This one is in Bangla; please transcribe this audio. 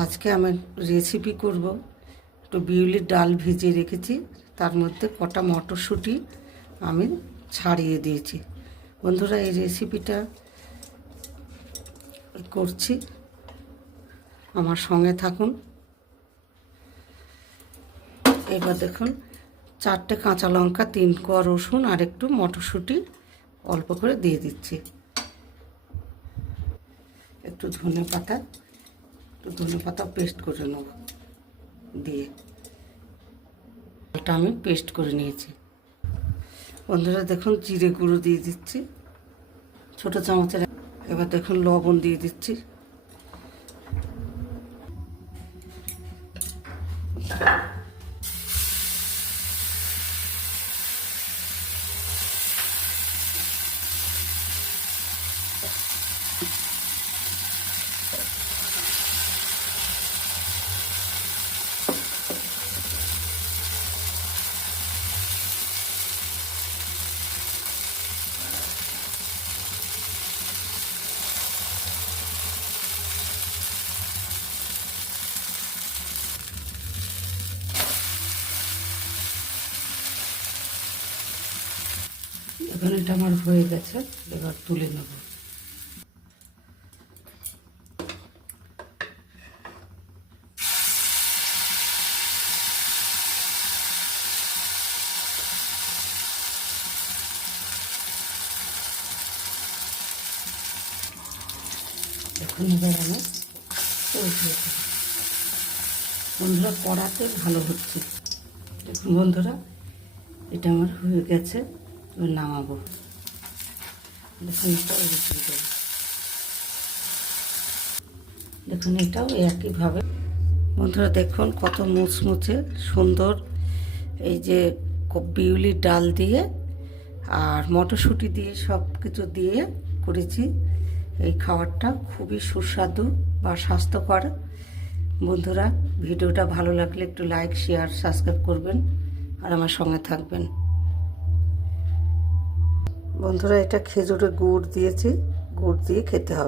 আজকে আমি রেসিপি করব। একটু বিউলির ডাল ভিজিয়ে রেখেছি, তার মধ্যে কটা মটরশুঁটি আমি ছাড়িয়ে দিয়েছি। বন্ধুরা, এই রেসিপিটা করছি, আমার সঙ্গে থাকুন। এবার দেখুন, 4টে কাঁচা লঙ্কা, 3 কোয়া রসুন আর একটু মটরশুঁটি অল্প করে দিয়ে দিচ্ছি। একটু ধনে পাতা পেস্ট করে নেব দিয়ে, এটা আমি পেস্ট করে নিয়েছি। বন্ধুরা দেখুন, জিরে গুঁড়ো দিয়ে দিচ্ছি ছোটো চামচের। এবার দেখুন, লবণ দিয়ে দিচ্ছি। এখন এটা আমার হয়ে গেছে, এবার তুলে নেব। এখন এবার আমি উঠিয়ে দেব। বন্ধুরা, কড়াতে ভালো হচ্ছে। দেখুন বন্ধুরা, এটা আমার হয়ে গেছে, এবার নামাবো। দেখুন, এটা উঠিয়ে দেবো। দেখুন, এটাও একইভাবে। বন্ধুরা দেখুন, কত মুচমুচে সুন্দর এই যে বিউলির ডাল দিয়ে আর মটরশুঁটি দিয়ে সব কিছু দিয়ে করেছি। এই খাবারটা খুবই সুস্বাদু বা স্বাস্থ্যকর। বন্ধুরা, ভিডিওটা ভালো লাগলে একটু লাইক, শেয়ার, সাবস্ক্রাইব করবেন আর আমার সঙ্গে থাকবেন। বন্ধুরা, এটা খেজুরের গুড় দিয়েছি, গুড় দিয়ে খেতে হবে।